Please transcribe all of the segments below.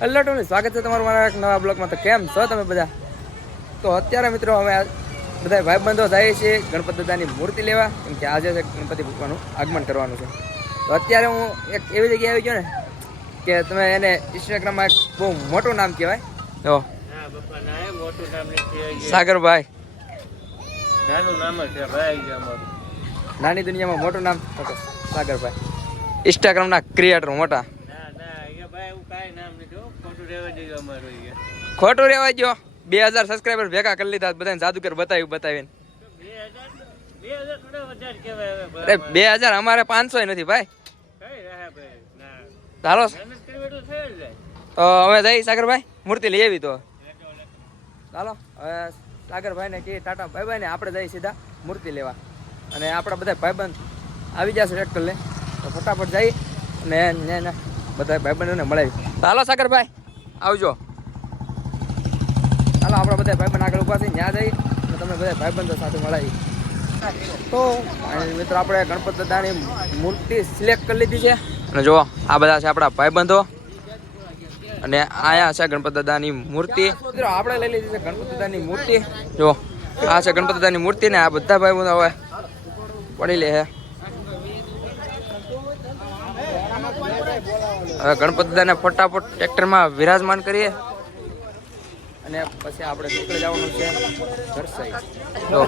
Hello Tony, સ્વાગત છે તમારું મારા એક નવા બ્લોગમાં. તો કેમ છો તમે બધા? તો અત્યારે મિત્રો અમે બધા ભાઈબંધો જઈએ છીએ ગણપતિ દાદાની મૂર્તિ લેવા, કેમ કે આજે ગણપતિ બાપાનું આગમન કરવાનું છે. તો અત્યારે હું એક એવી જગ્યાએ આવી ગયો ને કે તમે એને ઇન્સ્ટાગ્રામમાં એક બહુ મોટું નામ કહેવાય. તો સાગરભાઈ નાનું નામ છે ભાઈ, નાની દુનિયામાં મોટું નામ સાગરભાઈ, ઇન્સ્ટાગ્રામના ક્રિએટર મોટા. ખોટું રહેવા જો 2000 સબસ્ક્રાઈબર ભેગા કરી લીધા બધાને જાદુગર બતાવીને. અરે 2000 અમારે 500 નથી ભાઈ. ચાલો તો હવે જઈ સાગરભાઈ મૂર્તિ લઈ આવી. તો ચાલો હવે સાગરભાઈ ને કે ટાટા ભાઈ ને આપણે જઈએ સીધા મૂર્તિ લેવા, અને આપણા બધા ભાઈબંધ આવી જશે ટ્રેક્ટર લે. તો ફટાફટ જઈ અને બધા ભાઈબંધોને મળાવી. ચાલો સાગરભાઈ આવજો. ચાલો આપણા બધા ભાઈબંધ આગળ ઉભા છે, ત્યાં જઈ અને તમે બધા ભાઈબંધો સાથે મળાવી. તો મિત્રો આપણે ગણપતિ દાદાની મૂર્તિ સિલેક્ટ કરી લીધી છે, અને જુઓ આ બધા છે આપણા ભાઈબંધો, અને આયા છે ગણપતિ દાદાની મૂર્તિ. મિત્રો આપણે લઈ લીધી છે ગણપતિ દાદાની મૂર્તિ. જો આ છે ગણપતિ દાદાની મૂર્તિ, ને આ બધા ભાઈબંધો હવે પડી લે છે. હવે ગણપતિ દાદાને ફટાફટ ટ્રેક્ટરમાં વિરાજમાન કરીએ, અને પછી આપણે નીકળી જવાનું છે ઘરસાઈ. તો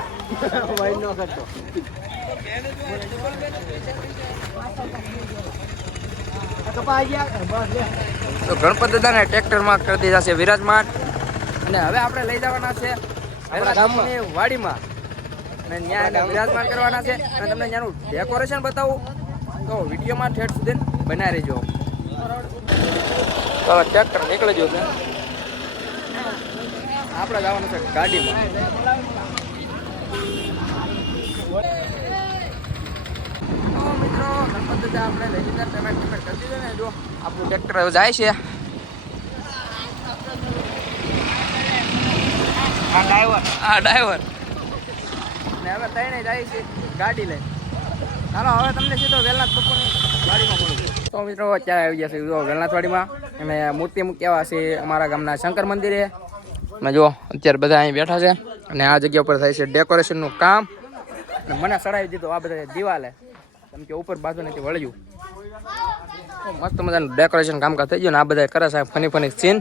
ગણપતિ દાદાને ટ્રેક્ટરમાં કરી દીધા છે વિરાજમાન, અને હવે આપણે લઈ જવાના છે આપણા ગામની વાડીમાં, અને ત્યાં એને વિરાજમાન કરવાના છે. અને તમને ત્યાંનું ડેકોરેશન બતાવું તો વિડીયોમાં ઠેઠ સુધી બનાવી રહેજો. તો ટ્રેક્ટર નીકળી ગયું છે, આપણે જવાનું છે ગાડીમાં. તો મિત્રો ગણપતિ દાદા આપણે લઈ લીધા, પેમેન્ટ કરી દીધું ને. જો આપણું ટ્રેક્ટર હવે જાય છે. આ ડ્રાઈવર ને હવે ત્રણે જાય છે ગાડી લઈ. ચાલો હવે તમને સીધો વેલનાથ બાપુની વાડીમાં મળું. તો મિત્રો અત્યારે આવી ગયા છે વેલનાથ વાડીમાં, અને મૂર્તિ મૂક્યા છે અમારા ગામના શંકર મંદિરે. અને જો અત્યારે બધા અહીં બેઠા છે, અને આ જગ્યા ઉપર થાય છે ડેકોરેશનનું કામ. અને મને સડાવી દીધું આ બધા દિવાલે, કેમ કે ઉપર બાજુ નથી વળ્યું. મસ્ત મજાનું ડેકોરેશન કામકાજ થઈ ગયું, ને આ બધા કરે છે ફની ફની સીન.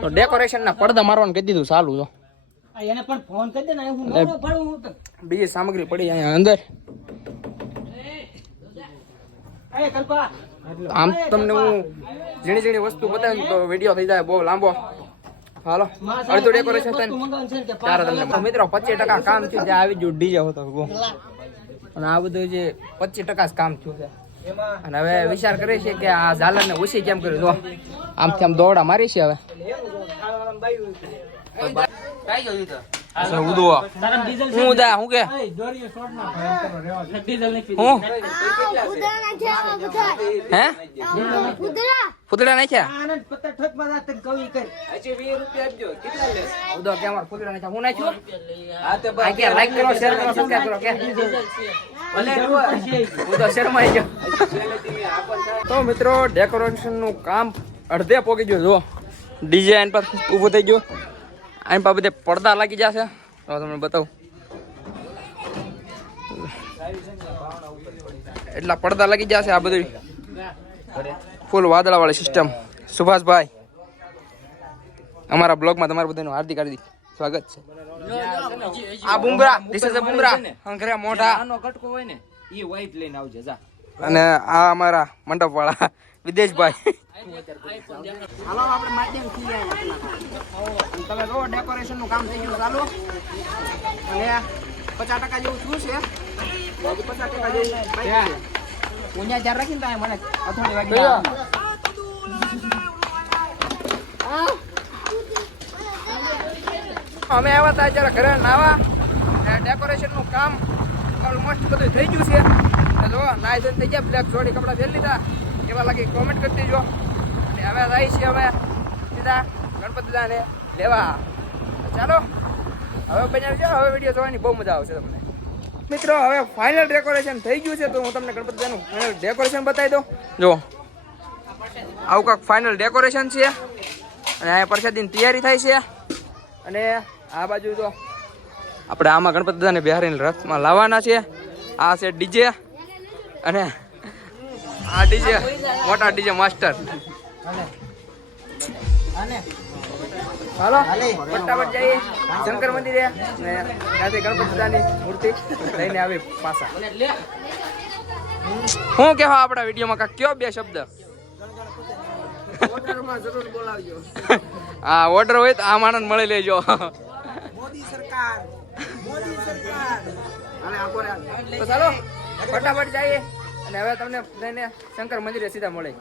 તો ડેકોરેશન ના પડદા મારવાનું કહી દીધું ચાલુ. જો એને પણ ફોન કરી દે ને, હું નવરો પડું. હું તો બીજી સામગ્રી પડી અહીંયા અંદર. એ કલ્પા આમ તમને હું ઝીણી ઝીણી વસ્તુ બતાવું તો વિડીયો થઈ જાય બહુ લાંબો. હાલો અડધું ડેકોરેશન થાય તમને. મિત્રો 25% કામ થયું, ત્યાં આવી ગયું ડીજે હતો, અને આ બધું જે 25% જ કામ થયું છે. અને હવે વિચાર કરીએ છીએ કે આ ઝાલર ને ઓછી કેમ કર્યું. જો આમથી આમ દોડા મારી છે. હવે ફૂદડા નાખ્યા હું નાખ્યું. લાઈક કરો, શેર કરો, સબસ્ક્રાઇબ કરો. તો મિત્રો ડેકોરેશન નું કામ અડધે પોકી ગયું. જો ડીજે આઈન પર ઊભું થઈ ગયું, આઈન પર બધે પડદા લાગી જશે. તો તમને બતાવું, એટલા પડદા લાગી જશે. આ બધું ફૂલ વાદળા વાળી સિસ્ટમ. સુભાષભાઈ અમારા બ્લોગમાં તમારું બધાનું હાર્દિક હાર્દિક સ્વાગત છે. આ Bumrah, this is a Bumrah, અંગરે મોઢા આનો કટકો હોય ને એ વ્હાઈટ લઈને આવજે જા. અને આ અમારા મંડપ વાળા વિદેશભાઈ. હાલો આપણે માધ્યમ થી આવ્યા. તમે જો ડેકોરેશન નું કામ થઈ ગયું ચાલુ અને 50% જેવું થયું છે. બાકી 50% જેવું બાકી છે. પુણ્યા ચાર રાખીને તો મને અથોડી વાગી અમે આવ્યા હતા અત્યારે ઘરે નાવા. ડેકોરેશન નું કામ ઓલમોસ્ટ બધું થઈ ગયું છે. જો નાઈ ધોઈને થઈ ગયા, બ્લેક જોડી કપડા પહેરી લીધા. કેવા લાગી કોમેન્ટ કરી દેજો. અને હવે આવી છીએ અમે સીધા ગણપતિ દાદાને લેવા. ચાલો હવે બનાવી જાઓ. હવે વિડીયો જોવાની બહુ મજા આવશે તમને. મિત્રો હવે ફાઇનલ ડેકોરેશન થઈ ગયું છે તો હું તમને ગણપતિ દાદાનું ફાઇનલ ડેકોરેશન બતાવી દઉં. જો આવું કાંક ફાઇનલ ડેકોરેશન છે અને અહીંયા પ્રસાદીની તૈયારી થાય છે. અને આ બાજુ તો આપણે આમાં ગણપતિ દાદાને બિહારીને રથમાં લાવવાના છે. આ છે ડીજે અને આ ડીજે મોટા ડીજે માસ્ટર. હાલો ફટાફટ જઈએ શંકર મંદિરે ને ત્યાંથી ગણપતિ દાદાની મૂર્તિ લઈને આવી પાછા. શું કહેવા આપણા વિડીયોમાં કાંક કયો બે શબ્દ? જરૂર બોલાવજો. હા ઓર્ડર હોય તો આ માણસ મળી લેજો. મોદી સરકાર તો ચાલો ફટાફટ જઈએ અને હવે તમને લઈને શંકર મંદિરે સીધા મળે.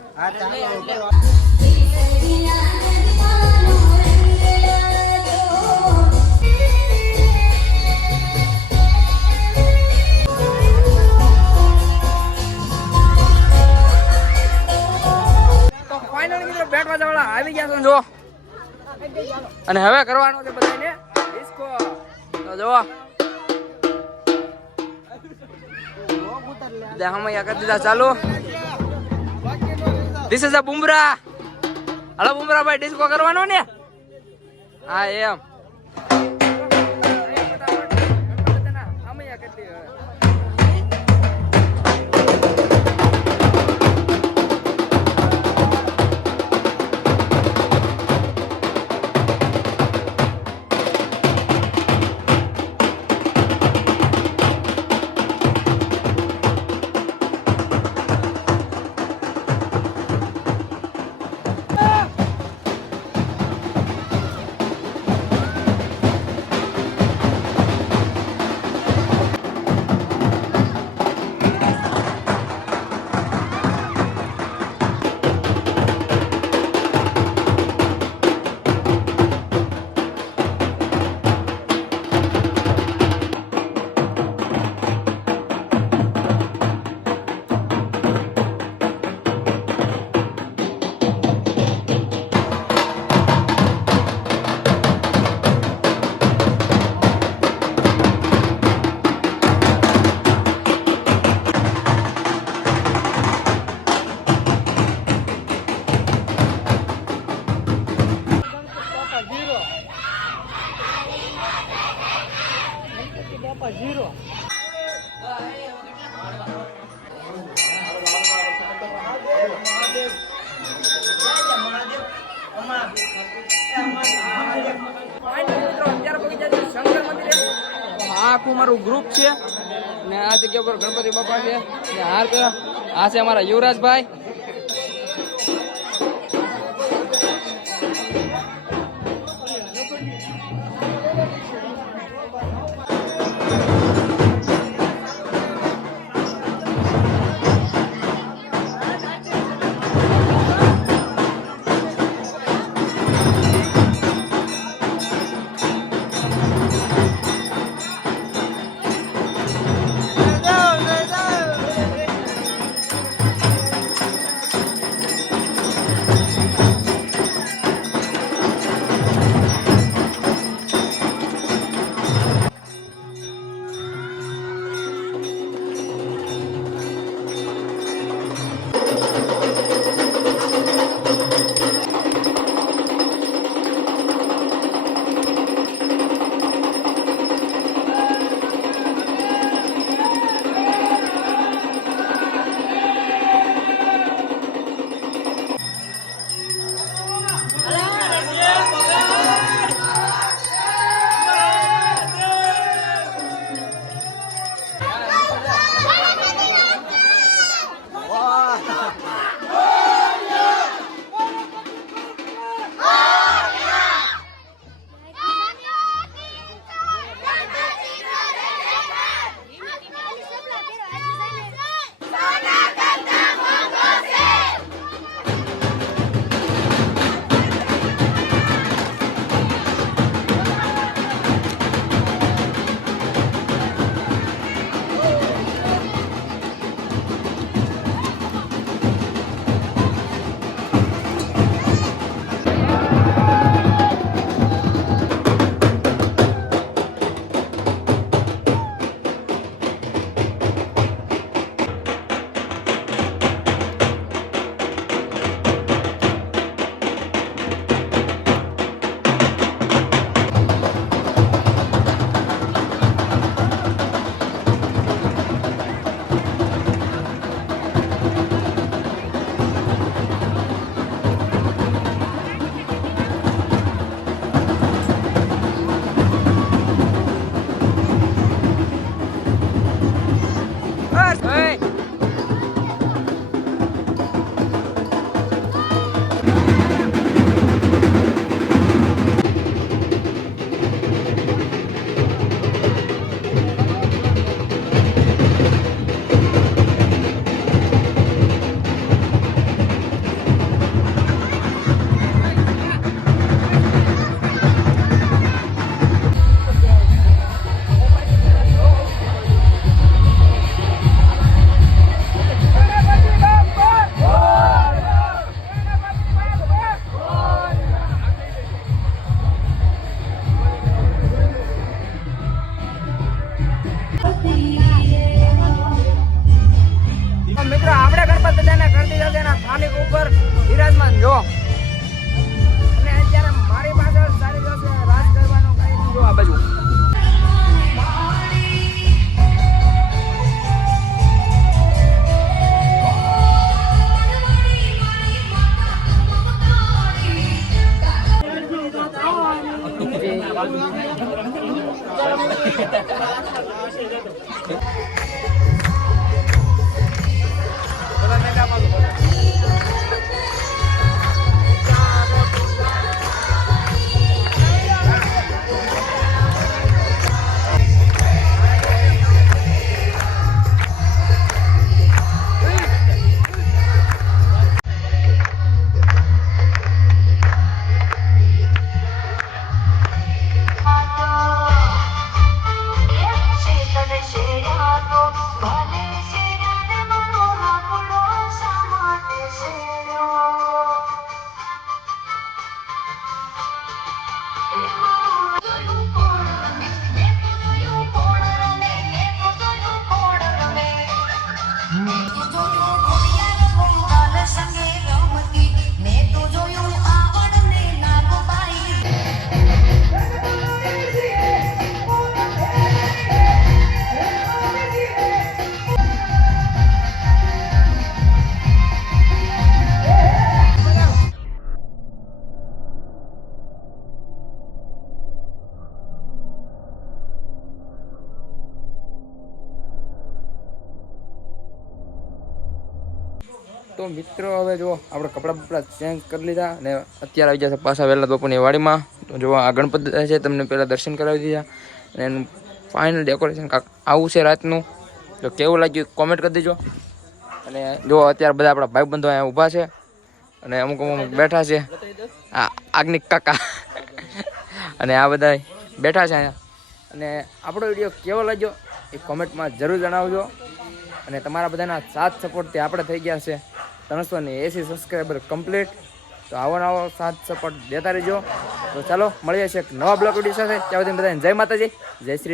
તો ફાઇનલી મિત્રો બેટ વાળા આવી ગયા છે જો. અને હવે કરવાનો છે બધાને ડિસ્કો. તો જો હમૈયા કરી દીધા ચાલુ. This is a Bumrah. Hello Bumrah ભાઈ ડિસ્કો કરવાનો ને? હા એમ. આખું મારું ગ્રુપ છે ને આ જગ્યા પર ગણપતિ બાપા છે ને આ છે અમારા યુવરાજભાઈ. તો મિત્રો હવે જો આપણે કપડાં બપડા ચેન્જ કરી લીધા અને અત્યારે આવી જશે પાછા વહેલા બપોરની વાડીમાં. તો જો આ ગણપતિ છે, તમને પહેલાં દર્શન કરાવી દીધા અને એનું ફાઇનલ ડેકોરેશન કાંક આવું છે રાતનું. તો કેવું લાગ્યું કોમેન્ટ કરી દેજો. અને જો અત્યારે બધા આપણા ભાઈબંધો અહીંયા ઊભા છે અને અમુક અમુક બેઠા છે. આ આગનિક કાકા અને આ બધા બેઠા છે અહીંયા. અને આપણો વિડીયો કેવો લાગ્યો એ કોમેન્ટમાં જરૂર જણાવજો. અને તમારા બધાના સાથ સપોર્ટથી આપણે થઈ ગયા છે 380 સબસ્ક્રાઈબર કમ્પ્લીટ. તો આવો સાથ સપોર્ટ દેતા રહેજો. તો ચાલો મળીએ છીએ એક નવા બ્લોગ વિડીયો સાથે. ત્યાં સુધી બધાને જય માતાજી, જય શ્રી